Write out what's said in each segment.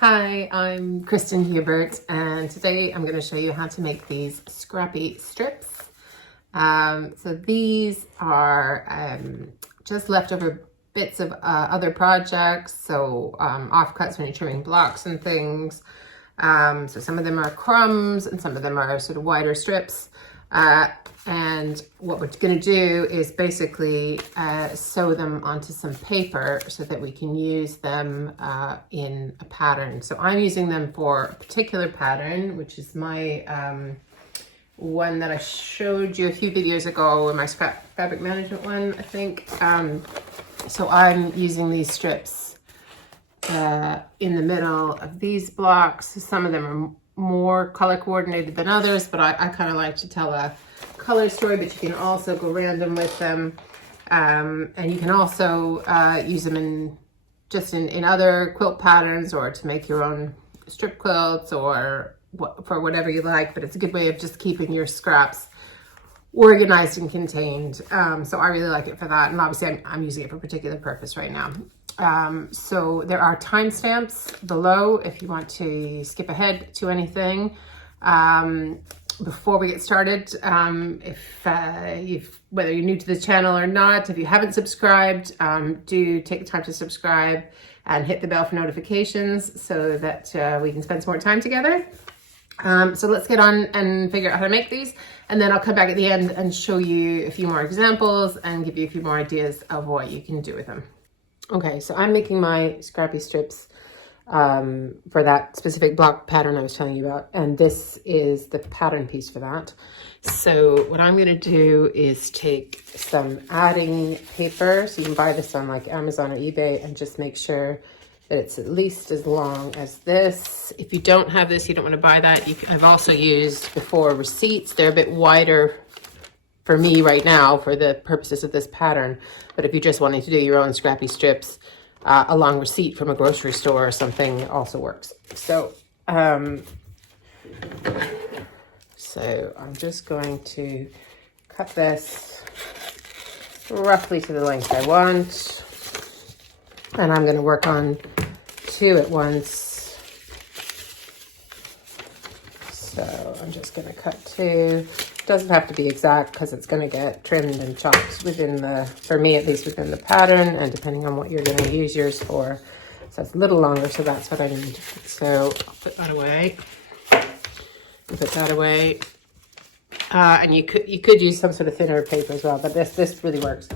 Hi, I'm Kristen Hubert, and today I'm going to show you how to make these scrappy strips. So these are just leftover bits of other projects, so offcuts when you're trimming blocks and things. So some of them are crumbs and some of them are sort of wider strips. And what we're going to do is basically sew them onto some paper so that we can use them in a pattern. So I'm using them for a particular pattern, which is my one that I showed you a few videos ago, in my fabric management one, I think. So I'm using these strips in the middle of these blocks. Some of them are more color coordinated than others, but I kind of like to tell a color story, but you can also go random with them. And you can also use them in other quilt patterns, or to make your own strip quilts, or for whatever you like, but it's a good way of just keeping your scraps organized and contained. So I really like it for that, and obviously I'm using it for a particular purpose right now. So there are timestamps below if you want to skip ahead to anything. Before we get started, whether you're new to the channel or not, if you haven't subscribed, do take the time to subscribe and hit the bell for notifications so that we can spend some more time together. So let's get on and figure out how to make these, and then I'll come back at the end and show you a few more examples and give you a few more ideas of what you can do with them. Okay, so I'm making my scrappy strips for that specific block pattern I was telling you about, and this is the pattern piece for that. So what I'm going to do is take some adding paper, so you can buy this on like Amazon or eBay, and just make sure that it's at least as long as this. If you don't have this, you don't want to buy that. I've also used before receipts. They're a bit wider for me right now for the purposes of this pattern, but if you're just wanting to do your own scrappy strips, a long receipt from a grocery store or something also works. So I'm just going to cut this roughly to the length I want, and I'm going to work on 2 at once. So I'm just going to cut 2. Doesn't have to be exact because it's going to get trimmed and chopped within the, for me at least, within the pattern, and depending on what you're going to use yours for. So it's a little longer, so that's what I need. So I'll put that away. Put that away. And you could use some sort of thinner paper as well, but this really works.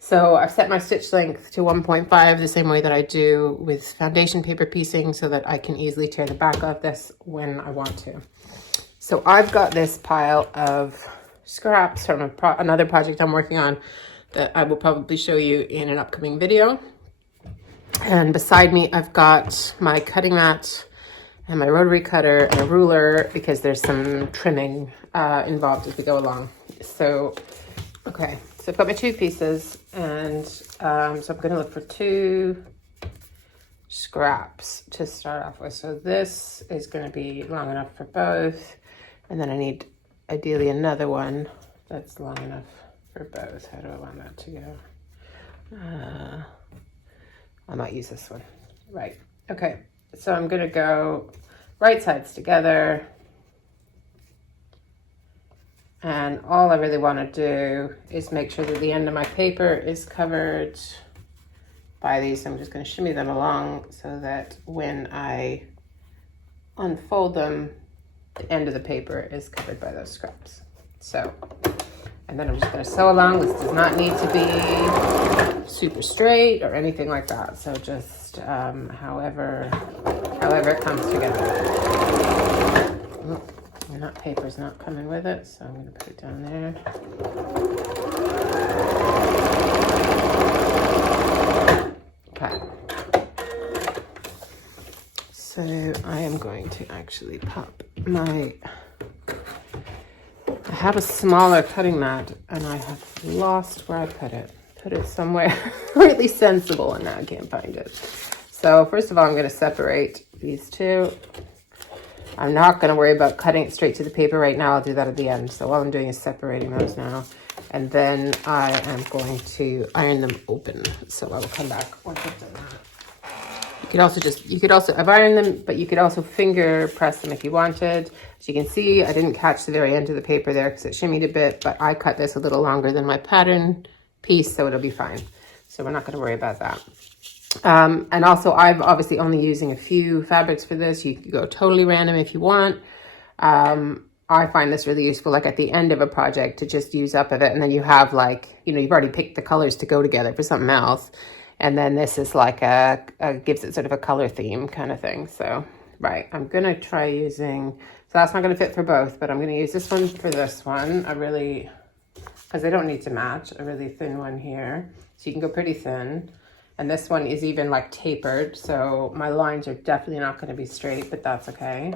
So I've set my stitch length to 1.5 the same way that I do with foundation paper piecing, so that I can easily tear the back of this when I want to. So I've got this pile of scraps from another project I'm working on that I will probably show you in an upcoming video. And beside me, I've got my cutting mat and my rotary cutter and a ruler, because there's some trimming involved as we go along. So, okay, so I've got my 2 pieces, and so I'm going to look for 2 scraps to start off with. So this is going to be long enough for both. And then I need, ideally, another one that's long enough for both. How do I want that to go? I might use this one. Right. Okay. So I'm going to go right sides together. And all I really want to do is make sure that the end of my paper is covered by these. I'm just going to shimmy them along so that when I unfold them, the end of the paper is covered by those scraps. So, and then I'm just going to sew along. This does not need to be super straight or anything like that. So just however it comes together. And that paper's not coming with it, so I'm going to put it down there. Okay. So I am going to actually pop I have a smaller cutting mat, and I have lost where I put it. Put it somewhere really sensible, and now I can't find it. So first of all, I'm going to separate these 2. I'm not going to worry about cutting it straight to the paper right now. I'll do that at the end. So all I'm doing is separating those now. And then I am going to iron them open. So I will come back once I've done that. You could also, I've ironed them, but you could also finger press them if you wanted. As you can see, I didn't catch the very end of the paper there because it shimmied a bit, but I cut this a little longer than my pattern piece, so it'll be fine. So we're not going to worry about that. And also, I'm obviously only using a few fabrics for this. You can go totally random if you want. I find this really useful, like at the end of a project, to just use up of it, and then you have like, you know, you've already picked the colors to go together for something else. And then this is like gives it sort of a color theme kind of thing. So, right, I'm going to try using, so that's not going to fit for both, but I'm going to use this one for this one. Because they don't need to match, a really thin one here. So you can go pretty thin. And this one is even like tapered. So my lines are definitely not going to be straight, but that's okay.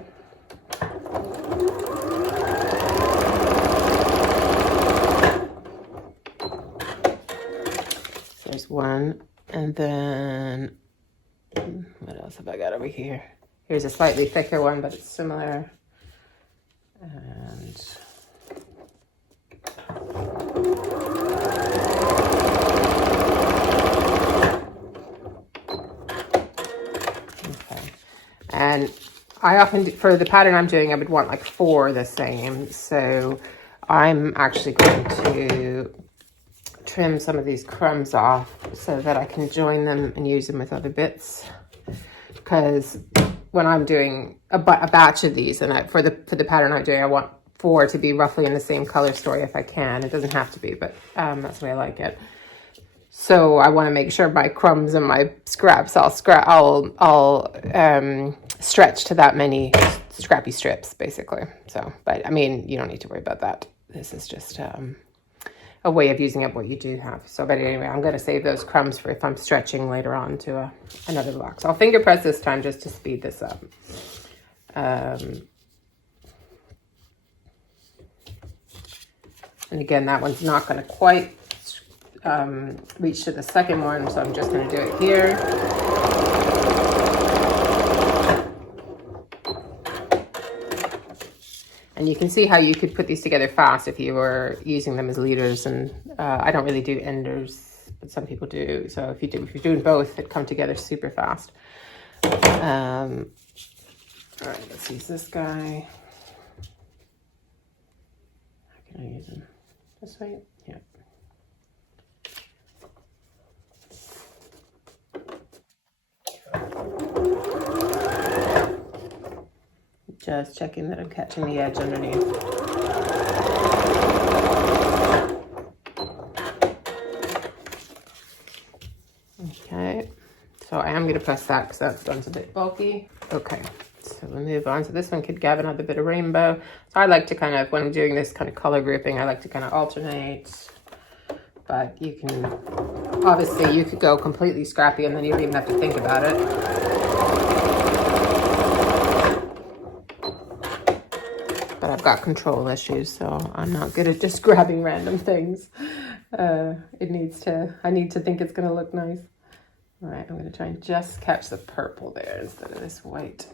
So there's one. And then, what else have I got over here? Here's a slightly thicker one, but it's similar. And okay. And I often, for the pattern I'm doing, I would want like 4 the same. So I'm actually going to trim some of these crumbs off so that I can join them and use them with other bits. Because when I'm doing a batch of these, and for the pattern I'm doing, I want 4 to be roughly in the same color story if I can. It doesn't have to be, but that's the way I like it. So I want to make sure my crumbs and my scraps, I'll stretch to that many scrappy strips, basically. So, but I mean, you don't need to worry about that. This is just a way of using up what you do have. So, but anyway, I'm going to save those crumbs for if I'm stretching later on to another block. So I'll finger press this time just to speed this up. And again, that one's not going to quite reach to the second one, so I'm just going to do it here. And you can see how you could put these together fast if you were using them as leaders. And I don't really do enders, but some people do. So if you're doing both, it come together super fast. All right, let's use this guy. How can I use him? This way? Yeah. Just checking that I'm catching the edge underneath. Okay, so I am going to press that because that one's a bit bulky. Okay, so we'll move on. So this one could have another bit of rainbow. So I like to kind of, when I'm doing this kind of color grouping, I like to kind of alternate. But you can, obviously you could go completely scrappy and then you don't even have to think about it. But I've got control issues, so I'm not good at just grabbing random things. I need to think it's going to look nice. All right, I'm going to try and just catch the purple there instead of this white.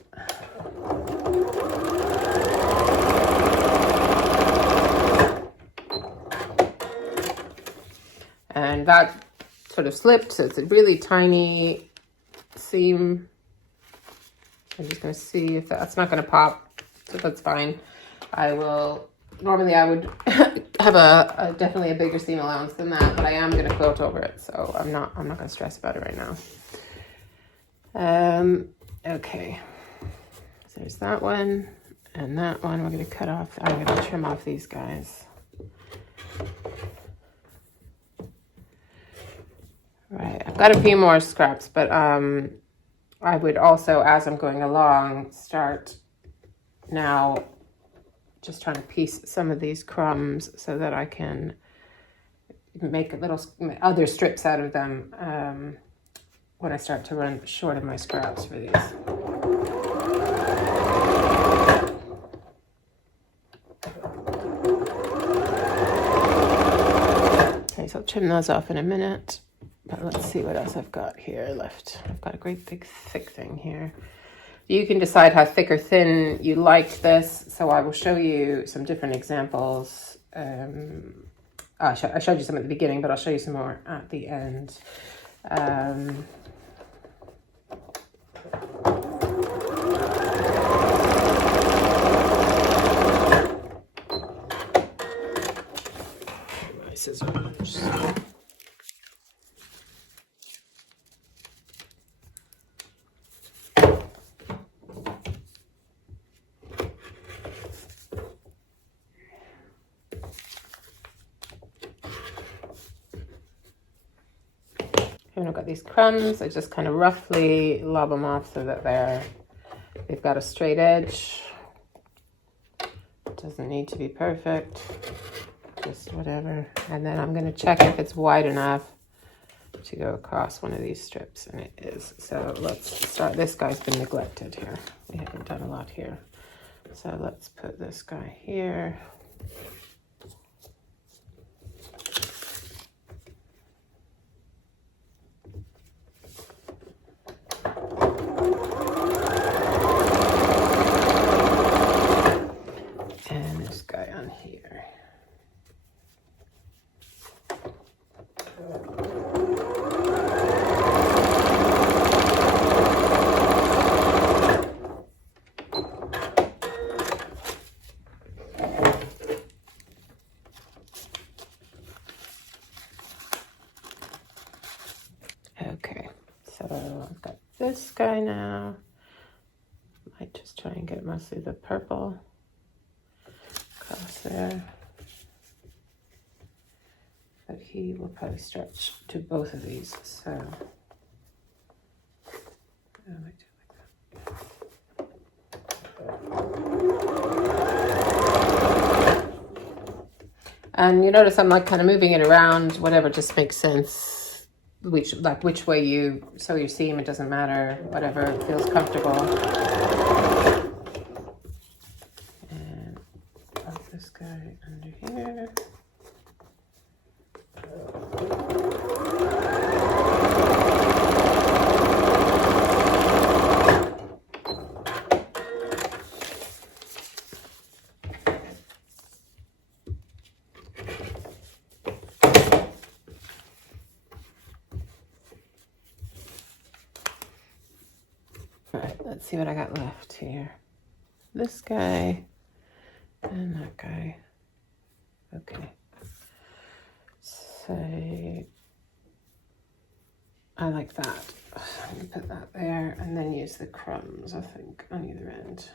And that sort of slipped, so it's a really tiny seam. I'm just going to see if that's not going to pop, so that's fine. Normally I would have definitely a bigger seam allowance than that, but I am going to quilt over it, so I'm not going to stress about it right now. Okay, so there's that one, and that one we're going to cut off. I'm going to trim off these guys. Right, I've got a few more scraps, but I would also, as I'm going along, start now just trying to piece some of these crumbs so that I can make other strips out of them when I start to run short of my scraps for these. Okay, so I'll trim those off in a minute, but let's see what else I've got here left. I've got a great big thick thing here. You can decide how thick or thin you like this. So I will show you some different examples. I showed you some at the beginning, but I'll show you some more at the end. scissors. And I've got these crumbs. I just kind of roughly lob them off so that they've got a straight edge. It doesn't need to be perfect, just whatever. And then I'm going to check if it's wide enough to go across one of these strips, and it is. So let's start. This guy's been neglected here. We haven't done a lot here. So let's put this guy here. And this guy on here. Okay, so I've got this guy now. Might just try and get mostly the purple across there. But he will probably stretch to both of these, so I might do it like that. And you notice I'm like kind of moving it around, whatever just makes sense. Which way you sew your seam, it doesn't matter, whatever feels comfortable. And put this guy under here. All right, let's see what I got left here. This guy and that guy. Okay. So I like that. I'm gonna put that there and then use the crumbs, I think, on either end.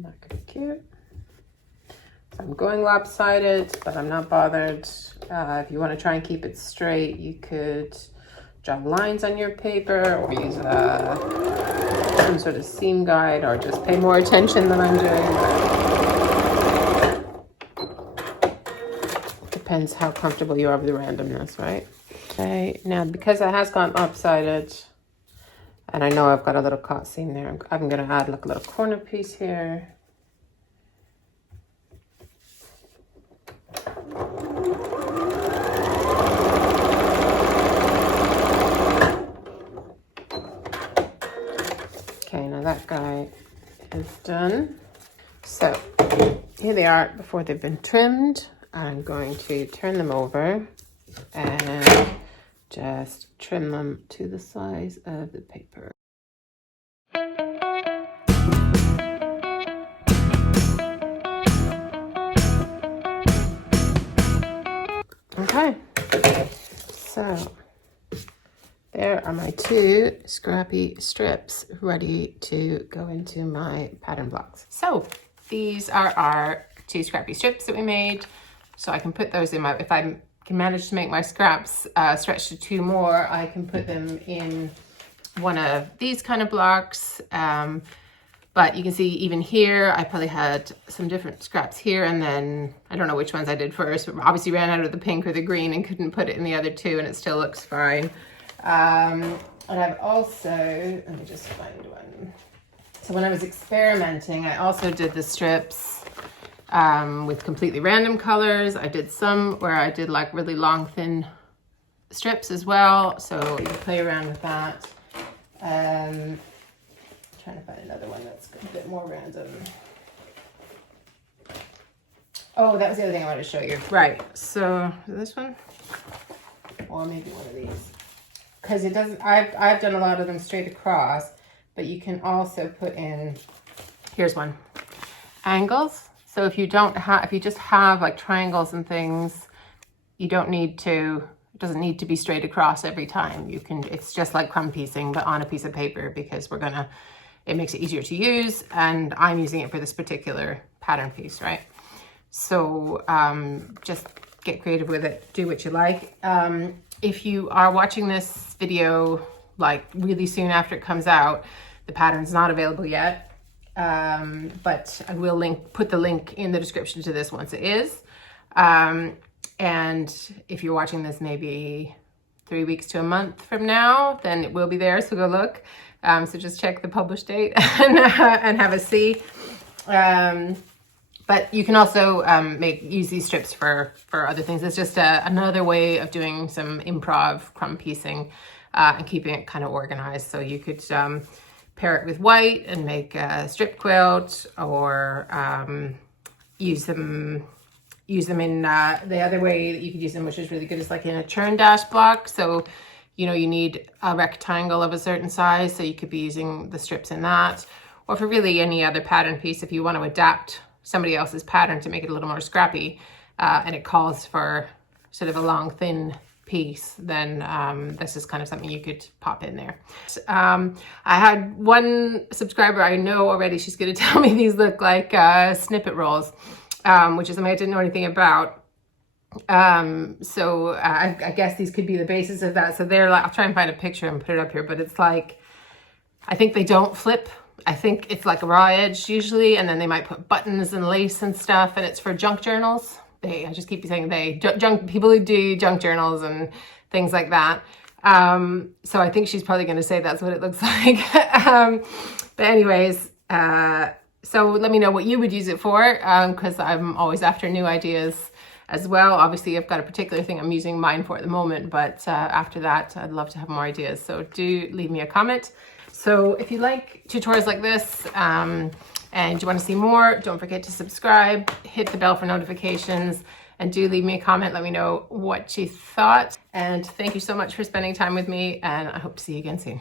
That could be cute. So I'm going lopsided, but I'm not bothered. If you want to try and keep it straight, you could draw lines on your paper or use some sort of seam guide or just pay more attention than I'm doing. Depends how comfortable you are with the randomness, right? Okay, now because it has gone lopsided, and I know I've got a little caught seam there, I'm going to add like a little corner piece here. Okay, now that guy is done. So here they are before they've been trimmed. I'm going to turn them over and just trim them to the size of the paper. Okay, so there are my two scrappy strips ready to go into my pattern blocks. So these are our two scrappy strips that we made. So I can put those in if I can manage to make my scraps stretch to two more, I can put them in one of these kind of blocks. But you can see even here, I probably had some different scraps here, and then I don't know which ones I did first, but obviously ran out of the pink or the green and couldn't put it in the other two, and it still looks fine. And I've also, let me just find one. So when I was experimenting, I also did the strips with completely random colors. I did some where I did like really long, thin strips as well. So you play around with that. trying to find another one that's a bit more random. Oh, that was the other thing I wanted to show you. Right, so this one, or maybe one of these, because it doesn't. I've done a lot of them straight across, but you can also put in. Here's one, angles. So if you don't have, if you just have like triangles and things, you don't need to. It doesn't need to be straight across every time. You can. It's just like crumb piecing, but on a piece of paper, because we're gonna. It makes it easier to use, and I'm using it for this particular pattern piece, right? So just get creative with it, do what you like. If you are watching this video like really soon after it comes out, the pattern's not available yet, but I will put the link in the description to this once it is. And if you're watching this maybe 3 weeks to a month from now, then it will be there, so go look. So just check the published date and have a see. But you can also use these strips for other things. It's just another way of doing some improv crumb piecing and keeping it kind of organized. So you could pair it with white and make a strip quilt, or use them in the other way that you could use them, which is really good, is like in a churn dash block. So, you know, you need a rectangle of a certain size, so you could be using the strips in that. Or for really any other pattern piece, if you want to adapt somebody else's pattern to make it a little more scrappy, and it calls for sort of a long, thin piece, then this is kind of something you could pop in there. I had one subscriber I know already, she's going to tell me these look like snippet rolls, which is something I didn't know anything about. So I guess these could be the basis of that. So they're like, I'll try and find a picture and put it up here, but it's like, I think they don't flip. I think it's like a raw edge usually, and then they might put buttons and lace and stuff, and it's for junk journals. I just keep saying junk people who do junk journals and things like that. So I think she's probably going to say that's what it looks like. But anyways, so let me know what you would use it for, because I'm always after new ideas as well. Obviously, I've got a particular thing I'm using mine for at the moment, but after that, I'd love to have more ideas. So do leave me a comment. So if you like tutorials like this and you want to see more, don't forget to subscribe, hit the bell for notifications, and do leave me a comment. Let me know what you thought. And thank you so much for spending time with me, and I hope to see you again soon.